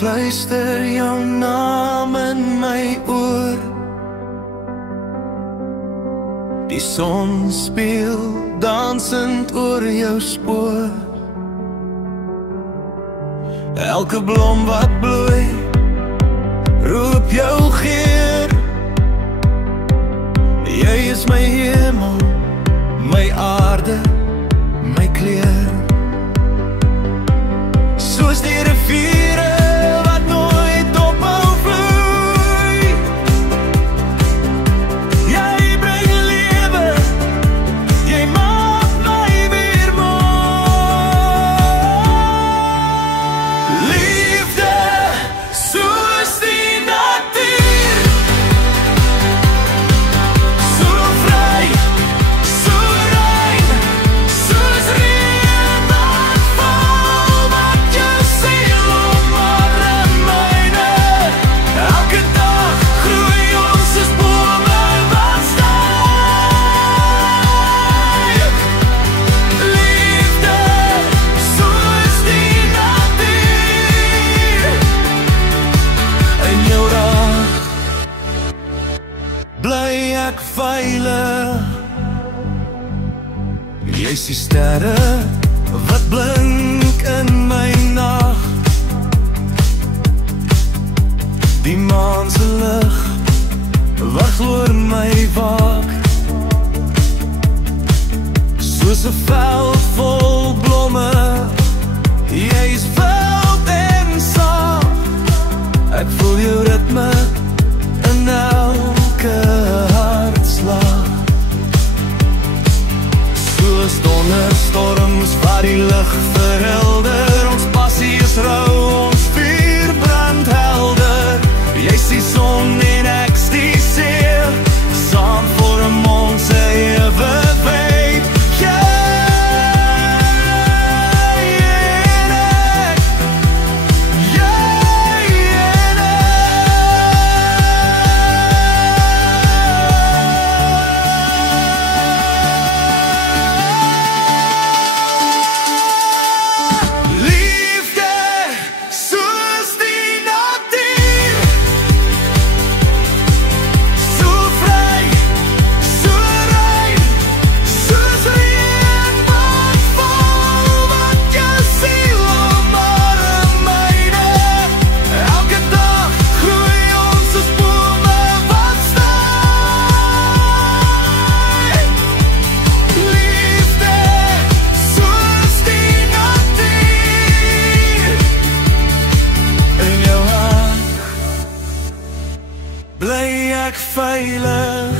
fluister jou naam in my oor. Die son speel dansend oor jou spoor. Elke blom wat bloei roep jou geur. Jy is my hemel, my aarde, my kleur. Soos die riviere wat nooit ophou vloei. Jy bring lewe, jy maak my weer mooi. Liefde, soos die natuur. So vry, so rein, soos reën wat val, wat jou siel omarm myne. Elke dag groei ons soos bome wat styg. Liefde, soos die natuur. In jou raag bly ek veilig. Jy is die sterre wat blink in my nag. Die maan se lig wat oor my waak. Soos 'n veld vol blomme, jy is wild en saag. Ek voel jou ritme in elke hartslag. Soos donderstorms wat die lug verhelder. Ons passie is rou, ons vuur brand helder. Jy is die son en ek is die see. Saam vorm ons 'n ewigheid. Jy en ek, jy en liefde, soos die natuur. So vry, so rein, soos reën wat val, wat jou siel omarm myne. Elke dag groei ons soos bome wat styg. Liefde, soos die natuur. In jou hart bly ek veilig.